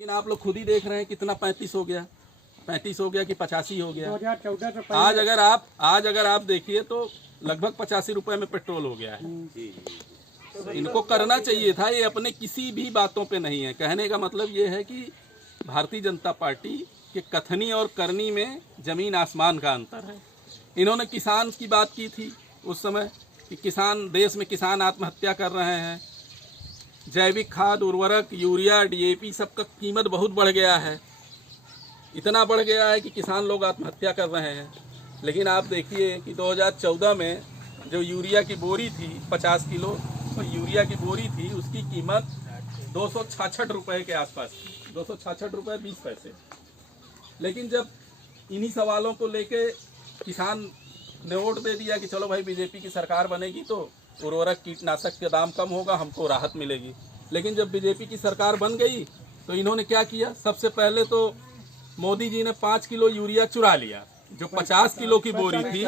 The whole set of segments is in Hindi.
लेकिन आप लोग खुद ही देख रहे हैं कितना 35 हो गया, 35 हो गया कि 85 हो गया। 2014 से आज अगर आप देखिए तो लगभग 85 रुपए में पेट्रोल हो गया है। तो इनको करना चाहिए था, ये अपने किसी भी बातों पे नहीं है। कहने का मतलब ये है कि भारतीय जनता पार्टी के कथनी और करनी में जमीन आसमान का अंतर है। इन्होंने किसान की बात की थी उस समय कि किसान, देश में किसान आत्महत्या कर रहे हैं, जैविक खाद, उर्वरक, यूरिया, डीएपी सबका कीमत बहुत बढ़ गया है, इतना बढ़ गया है कि किसान लोग आत्महत्या कर रहे हैं। लेकिन आप देखिए कि 2014 में जो यूरिया की बोरी थी 50 किलो तो यूरिया की बोरी थी, उसकी कीमत 266 रुपये के आसपास थी, 266 रुपये 20 पैसे। लेकिन जब इन्हीं सवालों को लेके किसान ने वोट दे दिया कि चलो भाई बीजेपी की सरकार बनेगी तो उर्वरक कीटनाशक के दाम कम होगा, हमको राहत मिलेगी। लेकिन जब बीजेपी की सरकार बन गई तो इन्होंने क्या किया, सबसे पहले तो मोदी जी ने 5 किलो यूरिया चुरा लिया। जो 50 किलो की बोरी थी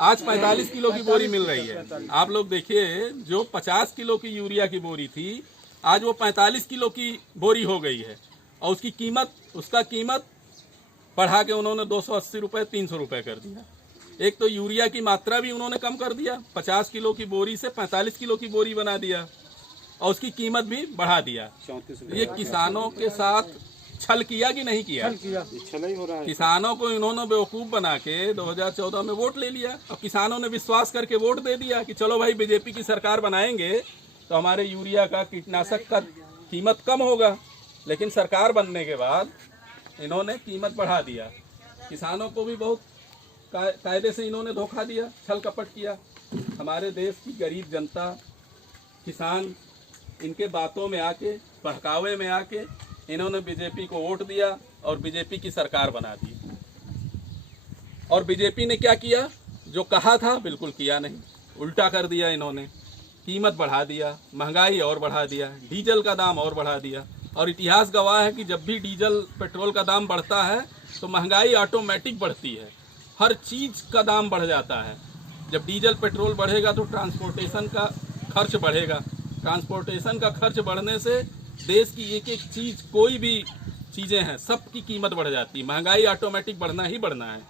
आज 45 किलो की बोरी मिल रही है। आप लोग देखिए, जो 50 किलो की यूरिया की बोरी थी आज वो 45 किलो की बोरी हो गई है और उसका कीमत बढ़ा के उन्होंने 280 रुपये 300 रुपये कर दिया। एक तो यूरिया की मात्रा भी उन्होंने कम कर दिया, 50 किलो की बोरी से 45 किलो की बोरी बना दिया और उसकी कीमत भी बढ़ा दिया। ये किसानों के साथ छल किया कि नहीं किया? छल ही हो रहा है। किसानों को इन्होंने बेवकूफ़ बना के 2014 में वोट ले लिया और किसानों ने विश्वास करके वोट दे दिया कि चलो भाई बीजेपी की सरकार बनाएंगे तो हमारे यूरिया का, कीटनाशक का कीमत कम होगा। लेकिन सरकार बनने के बाद इन्होंने कीमत बढ़ा दिया, किसानों को भी बहुत कायदे से इन्होंने धोखा दिया, छल कपट किया। हमारे देश की गरीब जनता, किसान इनके बातों में आके, बहकावे में आके इन्होंने बीजेपी को वोट दिया और बीजेपी की सरकार बना दी। और बीजेपी ने क्या किया, जो कहा था बिल्कुल किया नहीं, उल्टा कर दिया। इन्होंने कीमत बढ़ा दिया, महंगाई और बढ़ा दिया, डीजल का दाम और बढ़ा दिया। और इतिहास गवाह है कि जब भी डीजल पेट्रोल का दाम बढ़ता है तो महंगाई ऑटोमेटिक बढ़ती है, हर चीज़ का दाम बढ़ जाता है। जब डीजल पेट्रोल बढ़ेगा तो ट्रांसपोर्टेशन का खर्च बढ़ेगा, ट्रांसपोर्टेशन का खर्च बढ़ने से देश की एक एक चीज़, कोई भी चीज़ें हैं, सब की कीमत बढ़ जाती है। महंगाई ऑटोमेटिक बढ़ना ही बढ़ना है।